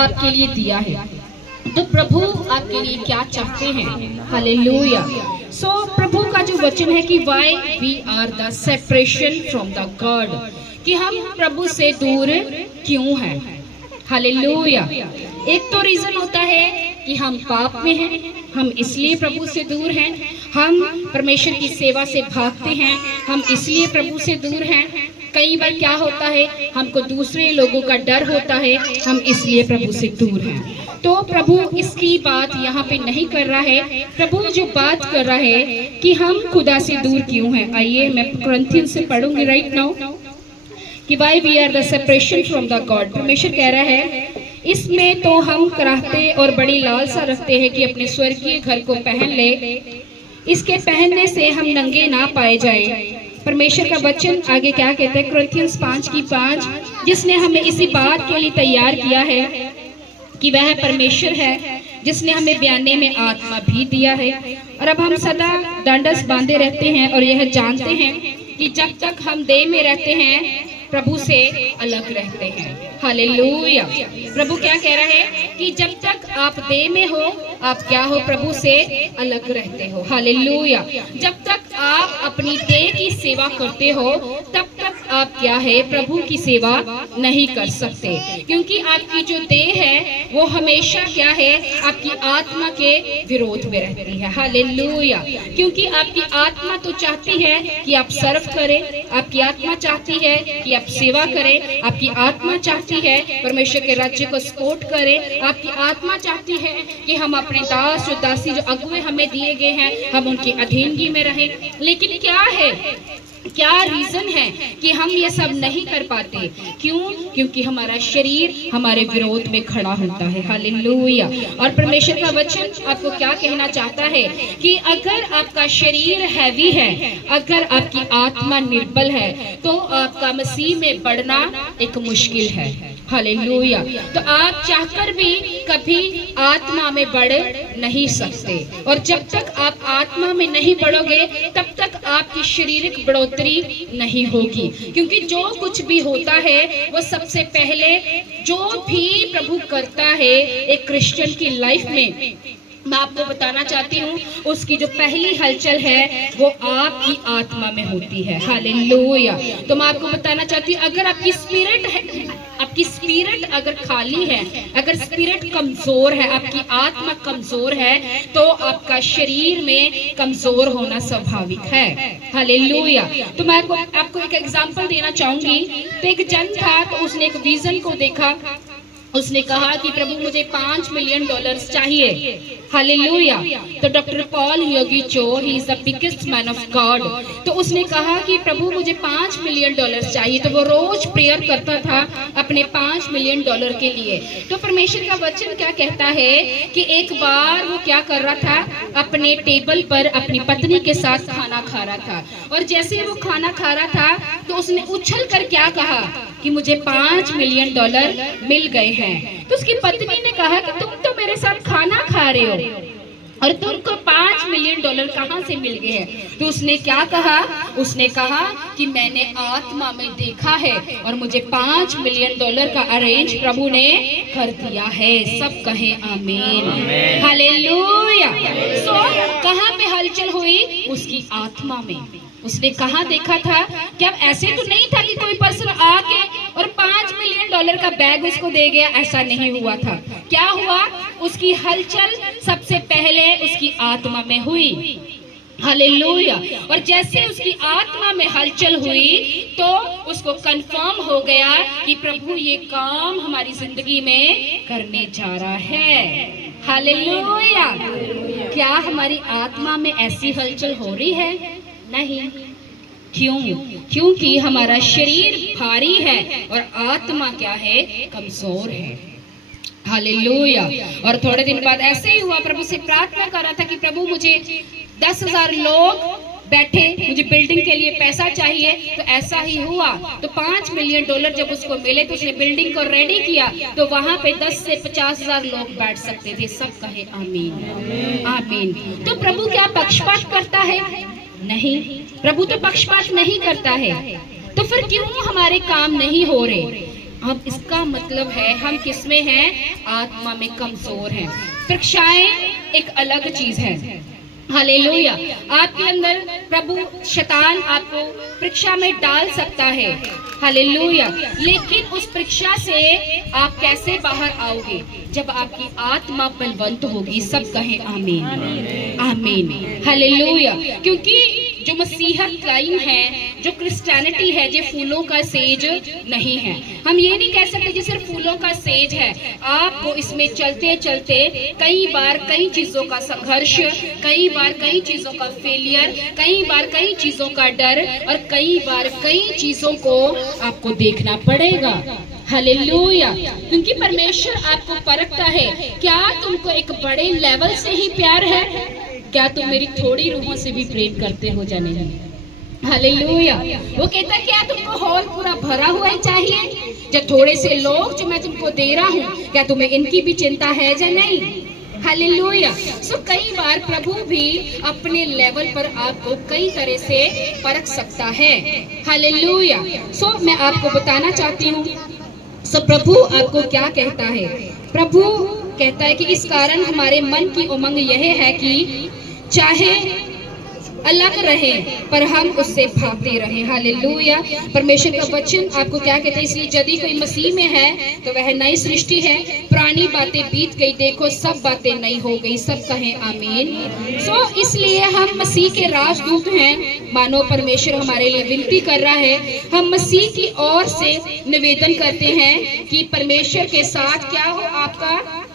आपके लिए दिया है। तो प्रभु आपके लिए क्या चाहते हैं? हालेलुया। सो प्रभु का जो वचन है कि why we are the separation from the God, कि हम प्रभु से दूर क्यों हैं। हालेलुया। एक तो रीजन होता है कि हम पाप में हैं, हम इसलिए प्रभु से दूर हैं। हम परमेश्वर की सेवा से भागते हैं, हम इसलिए प्रभु से दूर हैं। कई बार क्या होता है, हमको दूसरे लोगों का डर होता है, हम इसलिए प्रभु से दूर हैं। तो प्रभु इसकी बात यहाँ पे नहीं कर रहा है। प्रभु जो बात कर रहा है कि हम खुदा से दूर क्यों हैं। आइए मैं कुरिन्थियन से पढ़ूंगी राइट नाउ कि why we are the separation from the God. परमेश्वर कह रहा है इसमें तो हम कराहते और बड़ी लालसा रखते हैं कि अपने स्वर्गीय घर को पहन ले, इसके पहनने से हम नंगे ना पाए जाएं। परमेश्वर का वचन आगे क्या कहता है, कुरिन्थियंस 5:5, जिसने हमें इसी बात के लिए तैयार किया है कि वह परमेश्वर है, जिसने हमें बयाने में आत्मा भी दिया है। और अब हम सदा दंडस बांधे रहते हैं और यह जानते हैं कि जब तक हम देह में रहते हैं प्रभु से अलग रहते हैं। हालेलुया। प्रभु क्या कह रहा है कि जब तक आप देह में हो आप क्या हो, प्रभु से अलग रहते हो। हालेलुया। जब तक आप अपनी देह की सेवा करते हो तब तक आप क्या है, प्रभु की सेवा नहीं कर सकते, क्योंकि आपकी जो देह है वो हमेशा क्या है, आपकी आत्मा के विरोध में रहती है। हालेलुया। क्योंकि आपकी आत्मा तो चाहती है कि आप सर्व करें, आपकी आत्मा चाहती है कि आप सेवा करें, आपकी आत्मा चाहती है परमेश्वर के राज्य को सपोर्ट करें, आपकी आत्मा चाहती है कि हम अपने दास जो दासी जो अगुवे हमें दिए गए हैं हम उनकी अधीनगी में रहें। लेकिन क्या है, क्या रीजन है कि हम ये सब नहीं कर पाते? क्यों? क्योंकि हमारा शरीर हमारे विरोध में खड़ा होता है। हालेलुया। और परमेश्वर का वचन आपको क्या कहना चाहता है कि अगर आपका शरीर हैवी है, अगर आपकी आत्मा निर्बल है, तो आपका मसीह में बढ़ना एक मुश्किल है। हालेलुया। तो आप चाहकर भी कभी आत्मा में बढ़ नहीं सकते, और जब तक आप आत्मा में नहीं बढ़ोगे तब तक आपकी शारीरिक बढ़ोतरी नहीं होगी। क्योंकि जो कुछ भी होता है वो सबसे पहले जो भी प्रभु करता है एक क्रिश्चियन की लाइफ में, मैं आपको बताना चाहती हूँ उसकी जो पहली हलचल है वो आपकी आत्मा में होती है। हालेलुया। तो मैं आपको बताना चाहती हूँ अगर आपकी स्पिरिट है, आपकी स्पिरिट अगर खाली है, अगर स्पिरिट कमजोर है, आपकी आत्मा कमजोर है, तो आपका शरीर में कमजोर होना स्वाभाविक है। हालेलुया। तो मैं आपको एक एग्जांपल देना चाहूंगी। तो एक जन था, तो उसने एक विजन को देखा, उसने कहा कि प्रभु मुझे $5 मिलियन चाहिए। हालेलुया। तो डॉक्टर पॉल योगी चो, he is the biggest man of God, तो उसने कहा कि प्रभु मुझे $5 मिलियन चाहिए। तो वो रोज प्रेयर करता था अपने $5 मिलियन के लिए। तो परमेश्वर का वचन क्या कहता है कि एक बार वो क्या कर रहा था, अपने टेबल पर अपनी पत्नी के साथ खाना खा रहा था, और जैसे वो खाना खा रहा था तो उसने उछल कर क्या कहा कि मुझे $5 मिलियन मिल गए हैं। तो उसकी पत्नी ने कहा कि तुम तो मेरे साथ खाना खा रहे हो और तुमको $5 मिलियन कहाँ से मिल गए हैं? तो उसने क्या कहा, उसने कहा कि मैंने आत्मा में देखा है और मुझे $5 मिलियन का अरेंज प्रभु ने कर दिया है। सब कहे आमीन। हालेलुया। सो कहाँ पे हलचल हुई? उसकी आत्मा में। उसने कहा देखा था कि अब ऐसे तो नहीं था कि कोई पर्सन आके और $5 मिलियन का बैग उसको दे गया, ऐसा नहीं हुआ था। क्या हुआ? उसकी हलचल सबसे पहले उसकी आत्मा में हुई। हालेलुया। और जैसे उसकी आत्मा में हलचल हुई तो उसको कंफर्म हो गया कि प्रभु ये काम हमारी जिंदगी में करने जा रहा है। हालेलुया। क्या हमारी आत्मा में ऐसी हलचल हो रही है? नहीं। क्यों? क्योंकि हमारा शरीर भारी है और आत्मा क्या है, कमजोर है। हालेलुया। और थोड़े दिन बाद ऐसे ही हुआ, प्रभु से प्रार्थना कर रहा था कि प्रभु मुझे 10,000 लोग बैठे, मुझे बिल्डिंग के लिए पैसा चाहिए। तो ऐसा ही हुआ। तो $5 मिलियन जब उसको मिले तो उसने बिल्डिंग को रेडी किया, तो वहां पे 10 से 50,000 लोग बैठ सकते थे। सब कहे आमीन। आमीन। तो प्रभु क्या पक्षपात करता है? नहीं, प्रभु तो पक्षपात नहीं करता है। तो फिर क्यों हमारे काम नहीं हो रहे? अब इसका मतलब है हम किसमें हैं? आत्मा में कमजोर हैं। परीक्षाएं एक अलग चीज है। हालेलुया। आपके अंदर प्रभु शैतान आपको परीक्षा में डाल सकता है। हालेलुया। लेकिन उस परीक्षा से आप कैसे बाहर आओगे? जब आपकी आत्मा बलवंत होगी। सब कहें आमीन, आमीन, हालेलुया। क्योंकि जो मसीहत लाइन है, जो क्रिश्चियनिटी है, जो फूलों का सेज नहीं है। हम ये नहीं कह सकते कि सिर्फ फूलों का सेज है। आपको इसमें चलते चलते कई बार कई चीजों का संघर्ष, कई बार कई चीजों का फेलियर, कई बार कई चीजों का डर और कई बार कई चीजों को आपको देखना पड़ेगा। हालेलुया। क्योंकि परमेश्वर आपको परखता है, क्या तुमको एक बड़े लेवल से ही प्यार है, क्या तुम मेरी थोड़ी रूहों से भी प्रेम करते हो या नहीं? हालेलुया। वो कहता है क्या तुमको हॉल पूरा भरा हुआ ही चाहिए? जो थोड़े से लोग जो मैं तुमको दे रहा हूँ, क्या तुम्हें इनकी भी चिंता है या नहीं? हालेलुया। सो कई बार प्रभु भी अपने लेवल पर आपको कई तरह से परख सकता है। हालेलुया। सो मैं आपको बताना चाहती हूँ, सो प्रभु आपको क्या कहता है? प्रभु कहता है कि इस कारण हमारे मन की उमंग यह है कि चाहे अलग रहे पर हम उससे भागते रहे। हालेलुया। परमेश्वर का वचन आपको क्या कहता है? इसलिए यदि कोई मसीह में है तो वह नई सृष्टि है, पुरानी बातें बीत गई, देखो सब बातें नई हो गई। सब कहें आमीन। सो इसलिए हम मसीह के राजदूत हैं। मानो परमेश्वर हमारे लिए विनती कर रहा है। हम मसीह की ओर से निवेदन करते हैं कि परमेश्वर के साथ क्या हो? आपका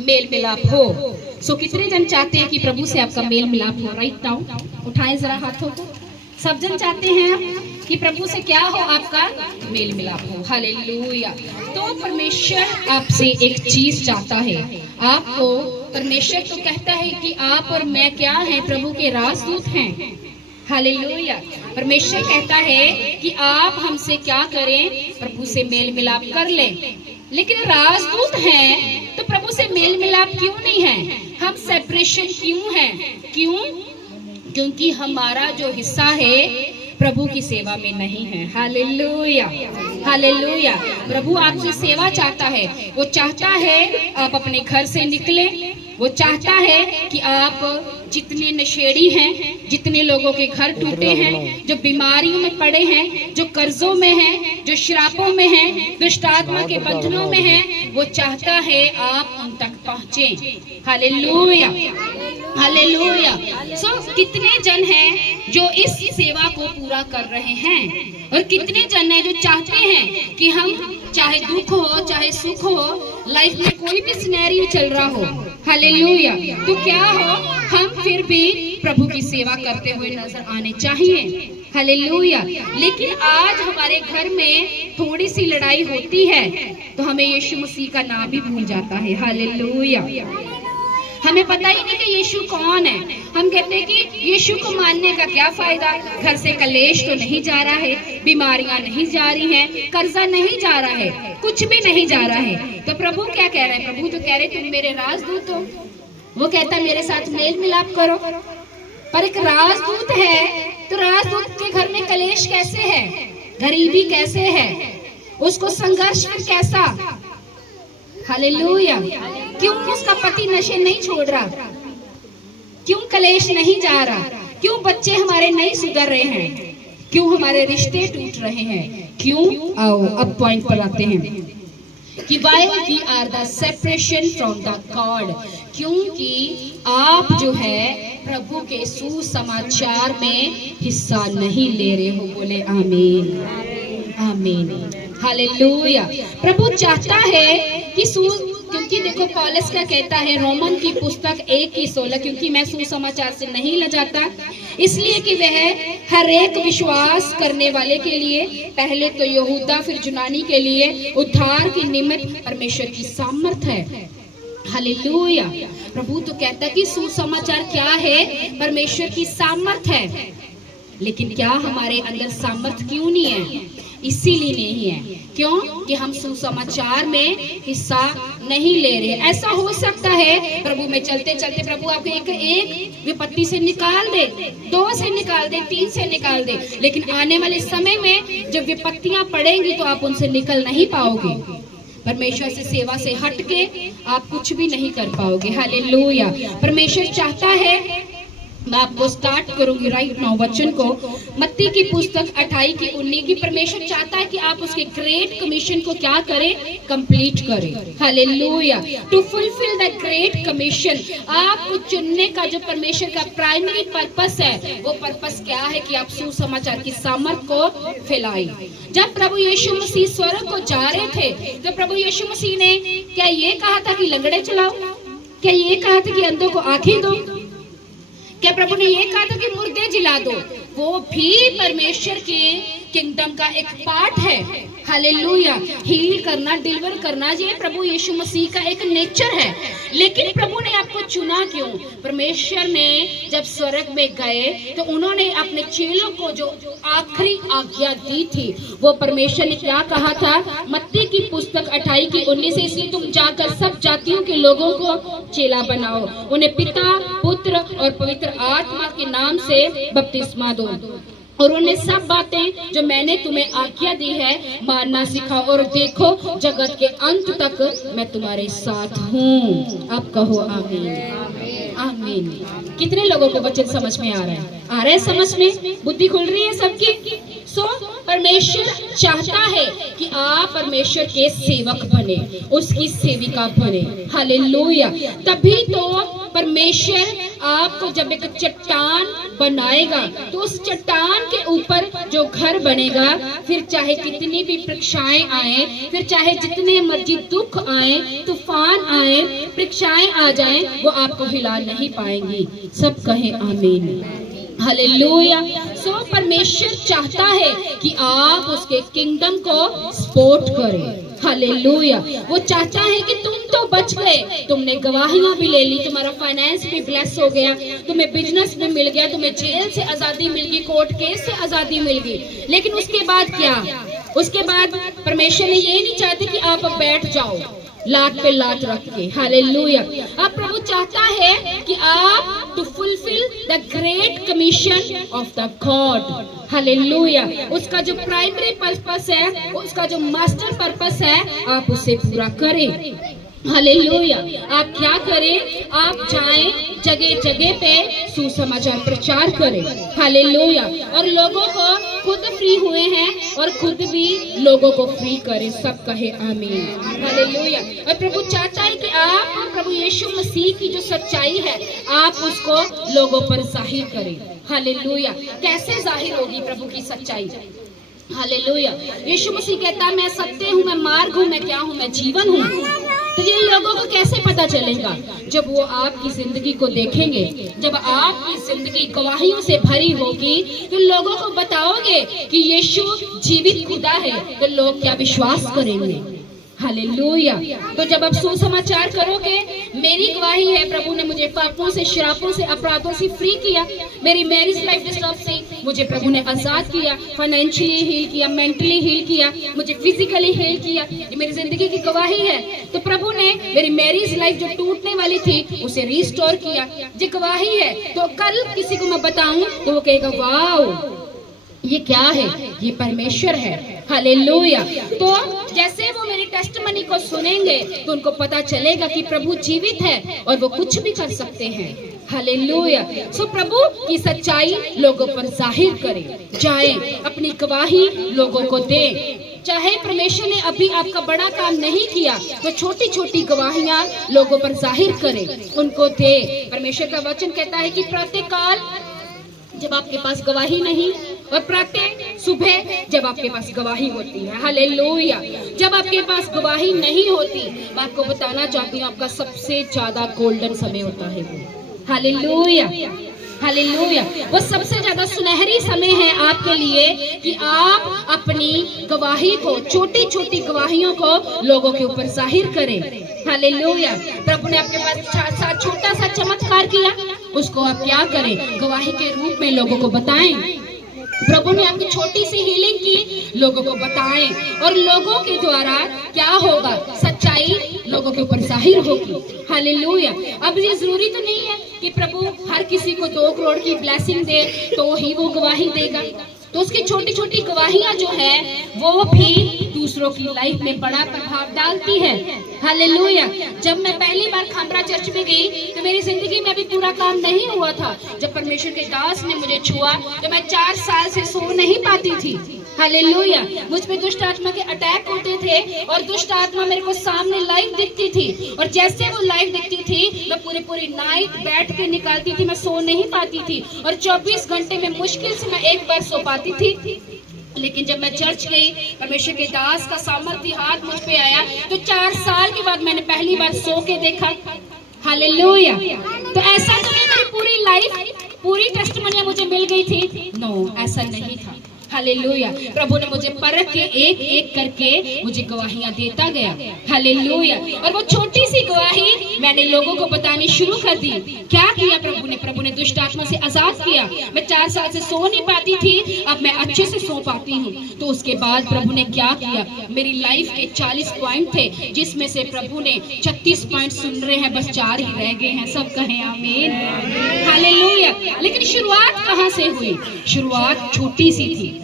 मेल मिलाप हो। सो कितने जन चाहते हैं कि प्रभु से आपका मेल मिलाप हो? राइट नाउ उठाएं जरा हाथों को। सब जन चाहते हैं कि प्रभु से क्या हो? आपका मेल मिलाप हो। हालेलुया। तो परमेश्वर आपसे एक चीज चाहता है। आपको परमेश्वर तो कहता है कि आप और मैं क्या हैं? प्रभु के राजदूत हैं। हालेलुया। परमेश्वर कहता है कि आप हमसे क्या करें? प्रभु से मेल मिलाप कर लें। लेकिन राजदूत हैं तो प्रभु से मेल मिलाप क्यों नहीं है? हम सेपरेशन क्यों है? क्यों? क्योंकि हमारा जो हिस्सा है प्रभु की सेवा में नहीं है। Hallelujah, hallelujah. प्रभु आपसे सेवा चाहता है। वो चाहता है आप अपने घर से निकले। वो चाहता है कि आप जितने नशेड़ी हैं, जितने लोगों के घर टूटे हैं, जो बीमारियों में पड़े हैं, जो कर्जों में हैं, जो श्रापों में हैं, दुष्ट आत्मा के बंधनों में हैं, वो चाहता है आप उन तक पहुंचे। Hallelujah, hallelujah. सो कितने जन हैं जो इस सेवा को पूरा कर रहे हैं और कितने जन हैं जो चाहते हैं कि हम चाहे दुख हो चाहे सुख हो, लाइफ में कोई भी सिनेरियो चल रहा हो, हालेलुया, तो क्या हो, हम फिर भी प्रभु की सेवा करते हुए नजर आने चाहिए। हालेलुया। लेकिन आज हमारे घर में थोड़ी सी लड़ाई होती है तो हमें यीशु मसीह का नाम भी भूल जाता है। हालेलुया। हमें पता ही नहीं कि यीशु कौन है। हम कहते हैं कि यीशु को मानने का क्या फायदा? घर से कलेश तो नहीं जा रहा है, बीमारियां नहीं जा रही हैं, कर्जा नहीं जा रहा है, कुछ भी नहीं जा रहा है। तो प्रभु क्या कह रहे हैं? प्रभु तो कह रहे तुम मेरे राजदूत हो। वो कहता है मेरे साथ मेल मिलाप करो। पर एक राजदूत है तो राजदूत के घर में कलेश कैसे है? गरीबी कैसे है? उसको संघर्ष कैसा? हालेलुया। क्यों उसका पति नशे नहीं छोड़ रहा? क्यों कलेश नहीं जा रहा? क्यों बच्चे हमारे नहीं सुधर रहे हैं? क्यों हमारे रिश्ते टूट रहे हैं? क्यों? आओ अब पॉइंट पर आते हैं कि why we are the separation from the God। क्योंकि आप जो है प्रभु के सुसमाचार में हिस्सा नहीं ले रहे हो। बोले आमीन, आमीन, हालेलुया। प्रभु चाहता है कि क्योंकि देखो पौलुस क्या कहता है रोमन की पुस्तक 1:16, क्योंकि मैं सुसमाचार से नहीं लजाता, इसलिए कि वह हर एक विश्वास करने वाले के लिए, पहले तो यहूदा फिर यूनानी के लिए उद्धार की निमित्त परमेश्वर की सामर्थ है। हालेलुया। प्रभु तो कहता है कि सुसमाचार क्या है? परमेश्वर की सामर्थ है। लेकिन क्या हमारे अंदर सामर्थ क्यों नहीं है? इसीलिए नहीं है क्यों कि हम सुसमाचार में हिस्सा नहीं ले रहे। ऐसा हो सकता है प्रभु में चलते चलते प्रभु आपको एक विपत्ति से निकाल दे, 2 से निकाल दे, 3 से निकाल दे, लेकिन आने वाले समय में जब विपत्तियां पड़ेंगी तो आप उनसे निकल नहीं पाओगे। परमेश्वर से सेवा से हट के आप कुछ भी नहीं कर पाओगे। हालेलुया। परमेश्वर चाहता है, मैं आपको स्टार्ट करूंगी राइट नाउ वचन को, मत्ती की पुस्तक 28 की 19 की। परमेश्वर चाहता है कि आप उसके ग्रेट कमीशन को क्या करें, कंप्लीट करें। Hallelujah. To fulfil the great commission, आपको चुनने का जो परमेश्वर का प्राइमरी पर्पस है, वो पर्पस क्या है कि आप सुसमाचार की सामर्थ को फैलाएं। जब प्रभु यीशु मसीह स्वर्ग को जा रहे थे, तो प्रभु यीशु मसीह ने क्या ये कहा था कि लंगड़े चलाओ? क्या ये कहा था कि अंधों को आंखें दो? क्या प्रभु ने ये कहा था कि मुर्दे जिला दो? वो भी परमेश्वर के किंगडम का एक पार्ट है। हालेलुया। हील करना, डिलीवर करना, ये प्रभु यीशु मसीह का एक नेचर है। लेकिन प्रभु ने आपको चुना क्यों? परमेश्वर ने जब स्वर्ग में गए तो उन्होंने अपने चेलों को जो आखिरी आज्ञा दी थी, वो परमेश्वर ने क्या कहा था? मत्ती की पुस्तक 28 की 19 से, इसलिए तुम जाकर सब जातियों के लोगों को चेला बनाओ, उन्हें पिता, पुत्र और पवित्र आत्मा के नाम से बपतिस्मा दो, और उन्हें सब बातें जो मैंने तुम्हें आज्ञा दी है मानना सिखाओ, और देखो जगत के अंत तक मैं तुम्हारे साथ हूँ। आप कहो आमीन। आमीन। कितने लोगों को वचन समझ में आ रहा है? आ रहा है समझ में? बुद्धि खुल रही है सबकी? परमेश्वर चाहता है कि आप परमेश्वर के सेवक बने, उसकी सेविका बने। हालेलुया। तभी तो परमेश्वर आपको जब एक चट्टान बनाएगा, तो उस चट्टान के ऊपर जो घर बनेगा, फिर चाहे कितनी भी परीक्षाएं आए, फिर चाहे जितने मर्जी दुख आए, तूफान आए, परीक्षाएं आ जाएं, वो आपको हिला नहीं पाएंगी। सब कहें आमीन। हालेलुया। परमेश्वर चाहता है कि आप उसके किंगडम को सपोर्ट करें। हालेलुया। वो चाहता है कि तुम तो बच गए, तुमने गवाहियां भी ले ली, तुम्हारा फाइनेंस भी ब्लेस हो गया, तुम्हें बिजनेस भी मिल गया, तुम्हें जेल से आजादी मिल गई, कोर्ट केस से आजादी मिल गई, लेकिन उसके बाद क्या? उसके बाद परमेश्वर ने ये नहीं चाहते कि आप बैठ जाओ लात पे लात रख के। हालेलुया। अब प्रभु चाहता है कि आप to fulfil the great commission of the God. Hallelujah. उसका जो प्राइमरी पर्पस है, उसका जो मास्टर पर्पस है, आप उसे पूरा करें। हालेलुया। आप क्या करें? आप जाएं, जगह जगह पे सुसमाचार प्रचार करें। हालेलुया। और लोगों को खुद फ्री हुए हैं और खुद भी लोगों को फ्री करें। सब कहे आमीन। हालेलुया। और प्रभु चाहता है कि आप प्रभु यीशु मसीह की जो सच्चाई है, आप उसको लोगों पर जाहिर करें। हालेलुया। कैसे जाहिर होगी प्रभु की सच्चाई? हालेलुया। यीशु मसीह कहता है, मैं सत्य हूँ, मैं मार्ग हूँ, मैं क्या हूँ? मैं जीवन हूँ। तो ये लोगों को कैसे पता चलेगा? जब वो आपकी जिंदगी को देखेंगे, जब आपकी जिंदगी गवाहियों से भरी होगी, तो लोगों को बताओगे कि यीशु जीवित खुदा है, तो लोग क्या विश्वास करेंगे? हालेलुया। तो जब आप सुसमाचार करोगे, मेरी गवाही है, प्रभु ने मुझे पापों से, श्रापों से, अपराधों से फ्री किया, मेरी मैरिज लाइफ डिस्टर्ब से मुझे प्रभु ने आजाद किया, फाइनेंशियली हील किया, मेंटली हील किया, मुझे फिजिकली हील किया, ये मेरी जिंदगी की गवाही है। तो प्रभु ने मेरी मैरिज लाइफ जो टूटने वाली थी, उसे रिस्टोर किया, ये गवाही है। तो कल किसी को मैं बताऊं तो वो कहेगा वाओ, ये क्या है? ये परमेश्वर है। हालेलुया। तो जैसे वो मेरी टेस्टिमनी को सुनेंगे, तो उनको पता चलेगा कि प्रभु जीवित है और वो कुछ भी कर सकते हैं। हालेलुया। प्रभु की सच्चाई लोगों पर जाहिर करें, जाएं, अपनी गवाही लोगों को दें। चाहे परमेश्वर ने अभी आपका बड़ा काम नहीं किया, तो छोटी छोटी गवाहियां लोगों पर जाहिर करें, उनको दे। परमेश्वर का वचन कहता है कि प्रातःकाल जब आपके पास गवाही नहीं, और प्रातः सुबह जब आपके पास गवाही होती है। हालेलुया। जब आपके पास गवाही नहीं होती, मैं आपको बताना चाहती हूँ, आपका सबसे ज्यादा गोल्डन समय होता है वो। हालेलुया। हालेलुया। वो सबसे ज्यादा सुनहरी समय है आपके लिए कि आप अपनी गवाही को, छोटी छोटी गवाहियों को लोगों के ऊपर जाहिर करें। हालेलुया। प्रभु ने आपके पास छोटा सा चमत्कार किया, उसको आप क्या करें? गवाही के रूप में लोगों को बताएं। प्रभु ने आपकी छोटी सी हीलिंग की, लोगों को बताएं, और लोगों के द्वारा क्या होगा? सच्चाई लोगों के ऊपर जाहिर होगी। हालेलुया। अब ये जरूरी तो नहीं है कि प्रभु हर किसी को 2 करोड़ की ब्लेसिंग दे तो ही वो गवाही देगा। तो उसकी छोटी छोटी गवाहियां जो है, वो भी दूसरों की लाइफ में बड़ा प्रभाव डालती है। हालेलुया। जब मैं पहली बार खामरा चर्च में गई तो मेरी जिंदगी में अभी पूरा काम नहीं हुआ था। जब परमेश्वर के दास ने मुझे छुआ तो मैं 4 साल से सो नहीं पाती थी। हालेलुया। मुझ पे दुष्ट आत्मा के अटैक होते थे और दुष्ट आत्मा मेरे को सामने लाइव दिखती थी, और जैसे वो लाइव दिखती थी मैं पूरी नाइट बैठ के निकालती थी। मैं सो नहीं पाती थी और 24 घंटे में मुश्किल से मैं एक बार सो पाती थी। लेकिन जब मैं चर्च गई, परमेश्वर के दास का सामर्थ्य हाथ मुझ पे आया, तो 4 साल के बाद मैंने पहली बार सो के देखा। हालेलुया। तो ऐसा तो नहीं मेरी पूरी लाइफ, पूरी टेस्टिमनी मुझे मिल गई थी, नो, ऐसा नहीं था। हालेलुया। प्रभु ने मुझे परख के एक एक करके मुझे गवाहियां देता गया। हालेलुया। और वो छोटी सी गवाही मैंने लोगों को बतानी शुरू कर दी। क्या किया प्रभु ने दुष्ट आत्मा से आजाद किया। मैं 4 साल से सो नहीं पाती थी, अब मैं अच्छे से सो पाती हूँ। तो उसके बाद प्रभु ने क्या किया, मेरी लाइफ के 40 पॉइंट थे, जिसमें से प्रभु ने 36 पॉइंट सुन रहे हैं, बस 4 ही रह गए हैं। सब कहें आमीन। हालेलुया। लेकिन शुरुआत कहाँ से हुई? शुरुआत छोटी सी थी।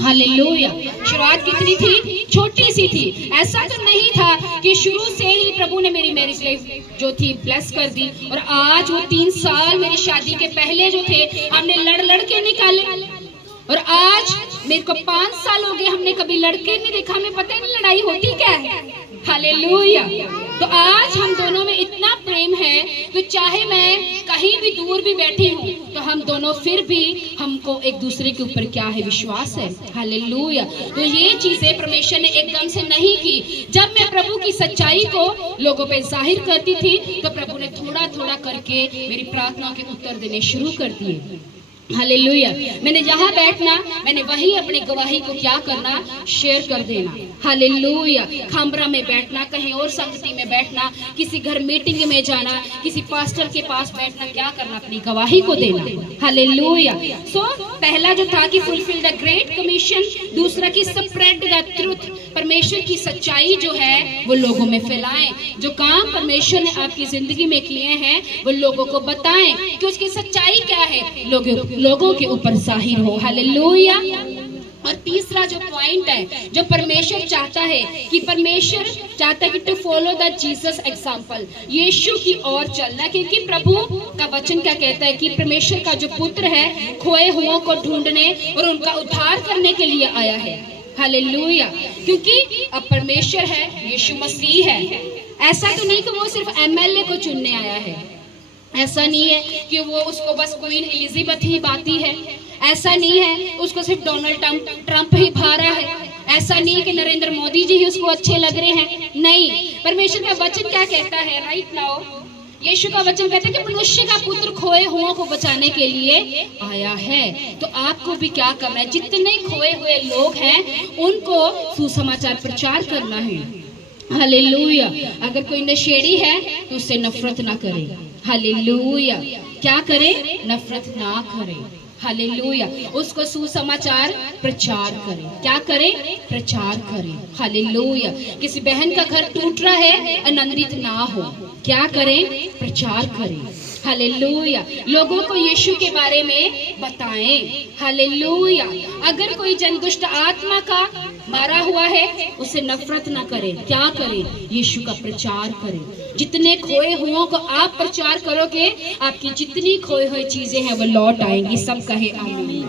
हालेलुया। शुरुआत कितनी थी? छोटी सी थी। ऐसा तो नहीं था कि शुरू से ही प्रभु ने मेरी मैरिज लाइफ जो थी ब्लेस कर दी, और आज वो 3 साल मेरी शादी के पहले जो थे हमने लड़ के निकाले, और आज मेरे को 5 साल हो गए हमने कभी लड़के नहीं देखा। हमें पता ही नहीं लड़ाई होती क्या है। हालेलुया। तो आज हम दोनों में इतना प्रेम है, तो चाहे मैं कहीं भी दूर भी बैठी हूँ तो हम दोनों फिर भी हमको एक दूसरे के ऊपर क्या है, विश्वास है। हालेलुया। तो ये चीजें परमेश्वर ने एकदम से नहीं की। जब मैं प्रभु की सच्चाई को लोगों पे जाहिर करती थी तो प्रभु ने थोड़ा थोड़ा करके मेरी प्रार्थना के उत्तर देने शुरू कर दिए। हालेलुया। मैंने जहाँ बैठना, मैंने वही अपनी गवाही को क्या करना, शेयर कर देना। हालेलुया। खामरा में बैठना, कहीं और संगति में बैठना, किसी घर मीटिंग में जाना, किसी पास्टर के पास बैठना, क्या करना, अपनी गवाही को देना। हालेलुया। सो पहला जो था कि फुलफिल द ग्रेट कमीशन, दूसरा कि स्प्रेड द ट्रुथ, परमेश्वर की सच्चाई जो है वो लोगों में फैलाएं। जो काम परमेश्वर ने आपकी जिंदगी में किए हैं वो लोगों को बताएं कि उसकी सच्चाई क्या है, लोगों के ऊपर जाहिर हो। हालेलुया। और तीसरा जो पॉइंट है जो परमेश्वर चाहता है, कि परमेश्वर चाहता है कि to follow the Jesus example, यीशु की ओर चलना। क्योंकि प्रभु का वचन क्या कहता है कि परमेश्वर का जो पुत्र है खोए हुओं को ढूंढने और उनका उद्धार करने के लिए आया है। हालेलुया। क्योंकि अब परमेश्वर है, यीशु मसीह है। ऐसा तो नहीं कि वो सिर्फ एमएलए को चुनने आया है, ऐसा नहीं है कि वो उसको बस क्वीन एलिजाबेथ ही बाती है, ऐसा नहीं है उसको सिर्फ डोनाल्ड ट्रंप ही भा रहा है, ऐसा नहीं है कि नरेंद्र मोदी जी ही उसको अच्छे लग रहे हैं। नहीं, परमेश्वर का वचन क्या कहता है राइट नाउ, यीशु का वचन कहता है कि मनुष्य का पुत्र खोए हुओं को बचाने के लिए आया है। तो आपको भी क्या करना है, जितने खोए हुए लोग हैं उनको सुसमाचार प्रचार करना है। हालेलुया। अगर कोई नशेड़ी है तो उससे नफरत ना करे। हालेलुया। क्या करे, नफरत ना करे। हालेलुया। उसको सुसमाचार प्रचार करें। क्या करें, प्रचार करें। हालेलुया। किसी बहन का घर टूट रहा है, आनंदित ना हो, क्या करें, प्रचार करें। हालेलुया। लोगों को यीशु के बारे में बताएं। हालेलुया। अगर कोई जन दुष्ट आत्मा का मारा हुआ है उसे नफरत ना करें, क्या करें, यीशु का प्रचार करें। जितने खोए हुओं को आप प्रचार करोगे, आपकी जितनी खोई हुई चीजें हैं वो लौट आएंगी। सब कहे आमीन,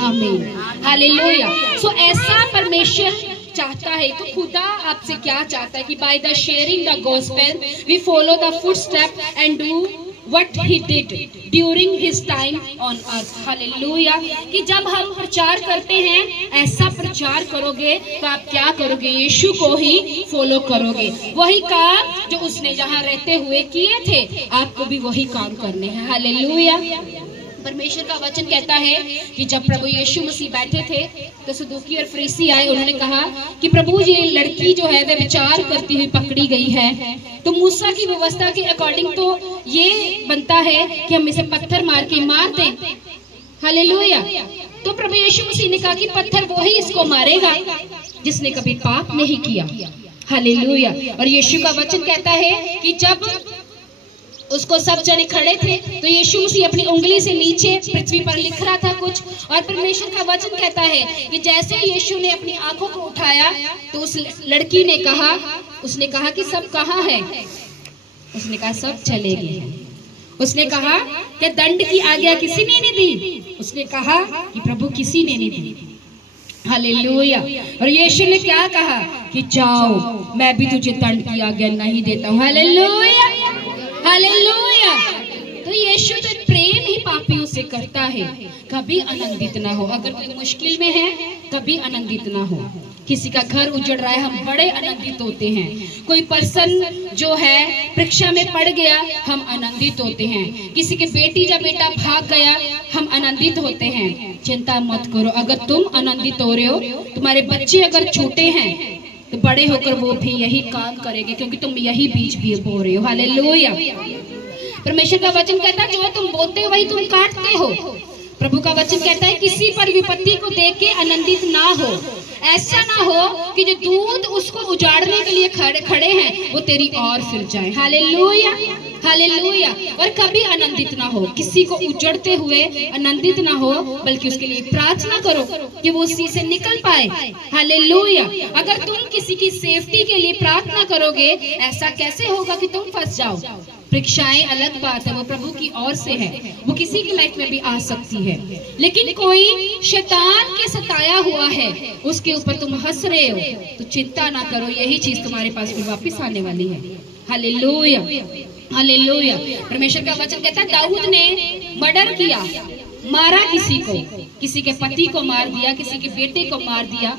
आमीन। हालेलुया। सो ऐसा परमेश्वर चाहता है। तो खुदा आपसे क्या चाहता है कि by the sharing the gospel we follow the footstep and do what he did during his time on earth. Hallelujah. कि जब हम प्रचार करते हैं, ऐसा प्रचार करोगे तो आप क्या करोगे, यीशु को ही फॉलो करोगे। वही काम जो उसने यहाँ रहते हुए किए थे, आपको भी वही काम करने हैं। हालेलुया। परमेश्वर का वचन कहता है कि जब प्रभु यीशु मसीह बैठे थे तो सदूकी और फरीसी आए, उन्होंने कहा कि प्रभु ये लड़की जो है वह विचार करती हुई पकड़ी गई है, तो मूसा की व्यवस्था के अकॉर्डिंग तो ये बनता है कि हम इसे पत्थर मार के मार दें। हालेलुया। तो प्रभु यीशु मसीह ने कहा कि पत्थर वो ही इसको मारेगा जिसने कभी पाप नहीं किया। हालेलुया। और यीशु का वचन कहता है कि जब उसको सब जने खड़े थे, तो यीशु मसीह अपनी उंगली से नीचे पृथ्वी पर लिख रहा था कुछ, और परमेश्वर का वचन कहता है कि जैसे यीशु ने अपनी आंखों को उठाया तो उस लड़की ने कहा, उसने कहा कि सब कहाँ है? उसने कहा सब चले गए। उसने कहा कि दंड की आज्ञा किसी ने नहीं दी? उसने कहा कि प्रभु किसी ने नहीं दी। हालेलुया। और यीशु ने क्या कहा कि जाओ, मैं भी तुझे दंड की आज्ञा नहीं देता हूँ। Hallelujah, hallelujah. तो यीशु तो प्रेम ही पापियों से करता है। कभी आनंदित ना हो, अगर कोई मुश्किल में है कभी आनंदित ना हो। किसी का घर उजड़ रहा है, हम बड़े आनंदित होते हैं। कोई पर्सन जो है परीक्षा में पड़ गया, हम आनंदित होते हैं। किसी के बेटी या बेटा भाग गया, हम आनंदित होते हैं। चिंता मत करो, अगर तुम आनंदित हो रहे हो, तुम्हारे बच्चे अगर छोटे हैं तो बड़े होकर वो भी यही काम करेंगे, क्योंकि तुम यही बीज भी बो रहे हो। हालेलुया। परमेश्वर का वचन कहता है जो तुम बोते हो वही तुम काटते हो। प्रभु का वचन कहता है किसी पर विपत्ति को देख के आनंदित ना हो। ऐसा ना हो कि जो दूत उसको उजाड़ने के लिए खड़े हैं वो तेरी ओर फिर जाए। Hallelujah, hallelujah. और कभी आनंदित ना हो, किसी को उजड़ते हुए आनंदित ना हो, बल्कि उसके लिए प्रार्थना करो कि वो उसी से निकल पाए। हालेलुया। अगर तुम किसी की सेफ्टी के लिए प्रार्थना करोगे, ऐसा कैसे होगा कि तुम फंस जाओ? परीक्षाएं अलग बात है, वो प्रभु की ओर से है, वो किसी की लाइफ में भी आ सकती है। लेकिन कोई शैतान के सताया हुआ है, उसके ऊपर तुम हंस रहे हो, तो चिंता ना करो, यही चीज तुम्हारे पास भी वापस आने वाली है। Hallelujah, hallelujah. परमेश्वर का वचन कहता है दाऊद ने मर्डर किया, मारा किसी के पति को मार दिया, किसी के बेटे को मार दिया,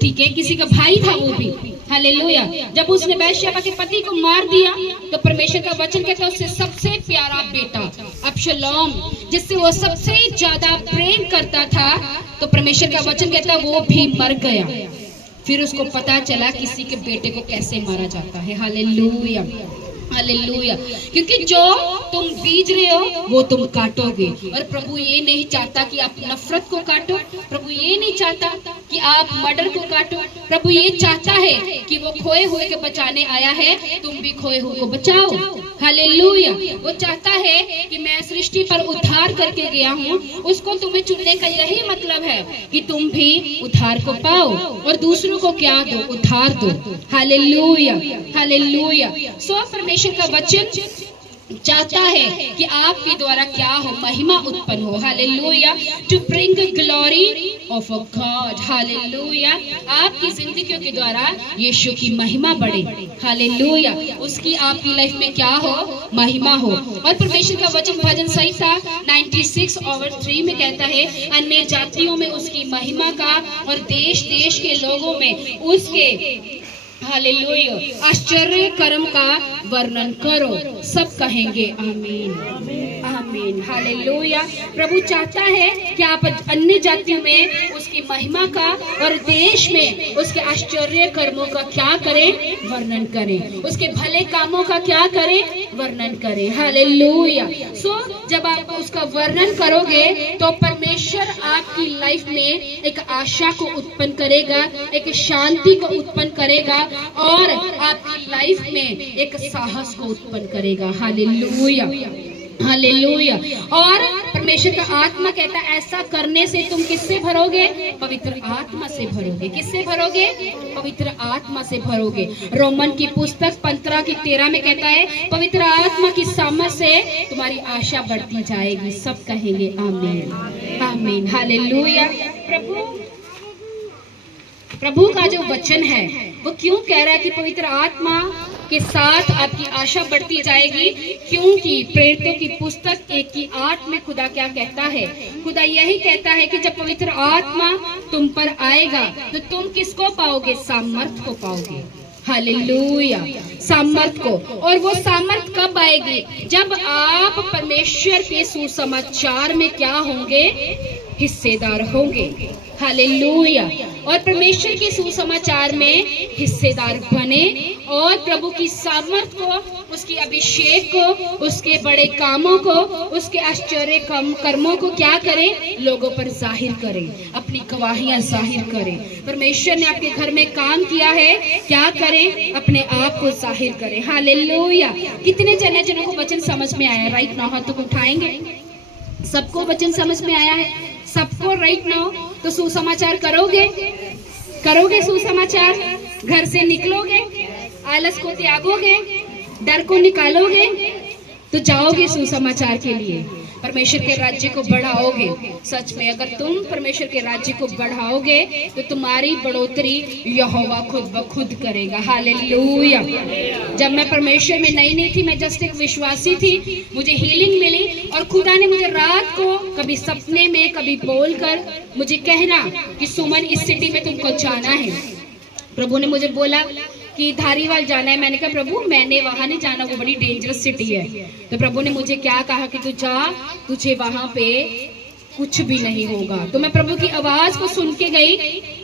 ठीक है, किसी का भाई था वो भी। हालेलुया। जब उसने बैशेबा के पति को मार दिया तो परमेश्वर का वचन कहता है उससे सबसे प्यारा बेटा अबशलोम, जिससे वो सबसे ज्यादा प्रेम करता था, तो परमेश्वर का वचन कहता है वो भी मर गया। फिर उसको पता चला किसी के बेटे को कैसे मारा जाता है। Hallelujah, hallelujah. क्योंकि जो तुम बीज रहे हो वो तुम काटोगे। और प्रभु ये नहीं चाहता कि आप नफरत को काटो, प्रभु ये नहीं चाहता कि आप मर्डर को काटो। प्रभु ये चाहता है कि वो खोए हुए के बचाने आया है, तुम भी खोए हुए को बचाओ। हालेलुया। वो चाहता है कि मैं सृष्टि पर उद्धार करके गया हूँ, उसको तुम्हें चुनने का यही मतलब है कि तुम भी उद्धार को पाओ और दूसरों को क्या दो? उद्धार दो। Hallelujah, hallelujah. सो परमेश्वर का वचन चाहता है कि आपके द्वारा क्या हो? महिमा उत्पन्न हो। Hallelujah. To bring glory of a God. Hallelujah. आपकी जिंदगियों के द्वारा यीशु की महिमा बढ़े। हालेलुया। उसकी आपकी लाइफ में क्या हो? महिमा हो। और परमेश्वर का वचन भजन संहिता 96:3 में कहता है अन्य जातियों में उसकी महिमा का और देश देश के लोगों में उसके हालेलुया आश्चर्य कर्म का वर्णन करो। सब कहेंगे आमीन, आमीन। हालेलुया। प्रभु चाहता है कि आप अन्य जातियों में उसकी महिमा का और देश में उसके आश्चर्य कर्मों का क्या करें? वर्णन करें। उसके भले कामों का क्या करें? वर्णन करें। हालेलुया। सो जब आप उसका वर्णन करोगे तो परमेश्वर आपकी लाइफ में एक आशा को उत्पन्न करेगा, एक शांति को उत्पन्न करेगा और आपकी लाइफ में एक साहस को उत्पन्न करेगा। Hallelujah, hallelujah. और परमेश्वर का आत्मा कहता है ऐसा करने से तुम किससे भरोगे? पवित्र आत्मा से भरोगे। किससे भरोगे? पवित्र आत्मा से भरोगे। रोमन की पुस्तक 15:13 में कहता है पवित्र आत्मा की सामर्थ से तुम्हारी आशा बढ़ती जाएगी। सब कहेंगे आमीन, आमीन। हालेलुया। प्रभु का जो वचन है वो क्यों कह रहा है कि पवित्र आत्मा के साथ आपकी आशा बढ़ती जाएगी? क्योंकि प्रेरितों की पुस्तक 1:8 में खुदा क्या कहता है? खुदा यही कहता है कि जब पवित्र आत्मा तुम पर आएगा तो तुम किसको पाओगे? सामर्थ को पाओगे। हालेलुया, सामर्थ को। और वो सामर्थ कब आएगी? जब आप परमेश्वर के सुसमाचार में क्या होंगे? हिस्सेदार होंगे। हालेलुया। और परमेश्वर के सुसमाचार में हिस्सेदार बने और प्रभु की सामर्थ को, उस उसकी अभिषेक को, उसके बड़े कामों को, उसके आश्चर्य कर्मों को क्या करें? लोगों पर जाहिर करें, अपनी गवाहियां जाहिर करें। परमेश्वर ने आपके घर में काम किया है, क्या करें? अपने आप को जाहिर करें। हालेलुया। कितने जनों को वचन समझ में आया? राइट नाउ हाथ को उठाएंगे। सबको वचन समझ में आया है? सबको राइट नाउ? तो सुसमाचार करोगे? करोगे सुसमाचार? घर से निकलोगे? आलस को त्यागोगे? डर को निकालोगे? तो जाओगे सुसमाचार के लिए, परमेश्वर के राज्य को बढ़ाओगे। सच में अगर तुम परमेश्वर के राज्य को बढ़ाओगे तो तुम्हारी बढ़ोतरी यहोवा खुद ब खुद करेगा। हालेलुया। जब मैं परमेश्वर में नई थी, मैं जस्ट एक विश्वासी थी, मुझे हीलिंग मिली और खुदा ने मुझे रात को कभी सपने में, कभी बोलकर मुझे कहना कि सुमन इस सिटी में तुमको जाना है। प्रभु ने मुझे बोला कि धारीवाल जाना है। मैंने कहा प्रभु मैंने वहां नहीं जाना, वो बड़ी डेंजरस सिटी है। तो प्रभु ने मुझे क्या कहा कि तू जा, तुझे वहां पे कुछ भी नहीं होगा। तो मैं प्रभु की आवाज को सुन के गई,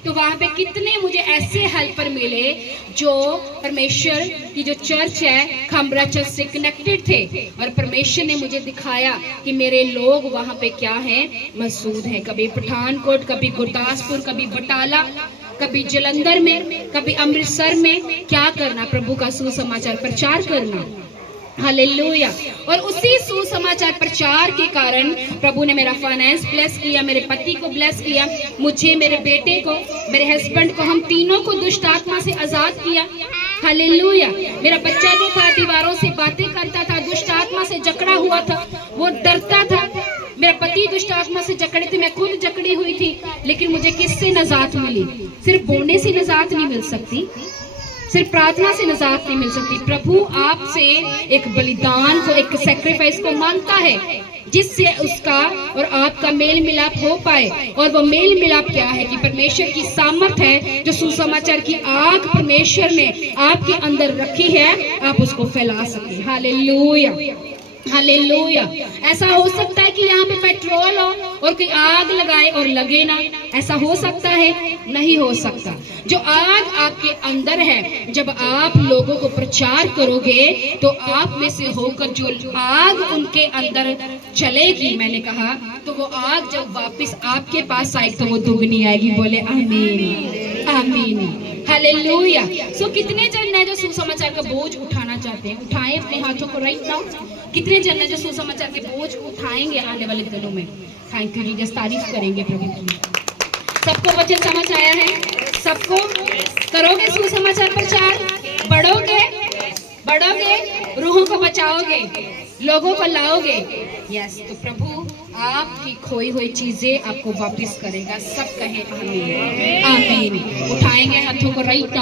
तो वहां पे कितने मुझे ऐसे हेल्पर मिले जो परमेश्वर की जो चर्च है खमरा चर्च से कनेक्टेड थे, और परमेश्वर ने मुझे दिखाया कि मेरे लोग वहां पे क्या हैं, मौजूद हैं। कभी पठानकोट, कभी गुरदासपुर, कभी बटाला, कभी जलंधर में, कभी अमृतसर में। क्या करना? प्रभु का सुसमाचार प्रचार करना। हालेलुया। और उसी सुसमाचार प्रचार के कारण प्रभु ने मेरा फाइनेंस ब्लेस किया, मेरे पति को ब्लेस किया, मुझे, मेरे बेटे को, मेरे हस्बैंड को, हम तीनों को दुष्ट आत्मा से आजाद किया। हालेलुया। मेरा बच्चा जो था दीवारों से बातें करता था, दुष्ट आत्मा से जकड़ा हुआ था, वो डरता था। मेरा पति दुष्ट आत्मा से जकड़े थे, मैं खुद जकड़ी हुई थी। लेकिन मुझे किससे नजात मिली? सिर्फ बोलने से नजात नहीं मिल सकती, सिर्फ प्रार्थना से नजात नहीं मिल सकती। प्रभु आपसे एक बलिदान को, एक सैक्रिफाइस को मांगता है, जिससे उसका और आपका मेल मिलाप हो पाए। और वो मेल मिलाप क्या है? कि परमेश्वर की सामर्थ है, जो सुसमाचार की आग परमेश्वर ने आपके अंदर रखी है, आप उसको फैला सके। Hallelujah, hallelujah. ऐसा हो सकता है कि यहाँ पे पेट्रोल हो और कोई आग लगाए और लगे ना? ऐसा हो सकता है? नहीं हो सकता। जो आग आपके अंदर है, जब आप लोगों को प्रचार करोगे तो आप में से होकर जो आग उनके अंदर चलेगी, मैंने कहा, तो वो आग जब वापस आपके पास आएगी तो वो दुगनी आएगी। बोले आमीन, आमीन, हालेलुया। सो कितने जन है जो सुसमाचार का बोझ उठाना चाहते हैं? उठाएं अपने हाथों को राइट नाउ। कितने जन है जो सुसमाचार के बोझ उठाएंगे आने वाले दिनों में? Thank you Jesus. तारीफ करेंगे प्रभु की। सबको वचन समझ आया है? सबको? करोगे सुसमाचार प्रचार? बढ़ोगे, बढ़ोगे, रूहों को बचाओगे, लोगों को लाओगे। यस। तो प्रभु आपकी खोई हुई चीजें आपको वापस करेगा। सब कहें आमीन, आमीन। उठाएंगे हाथों को राइट नाउ।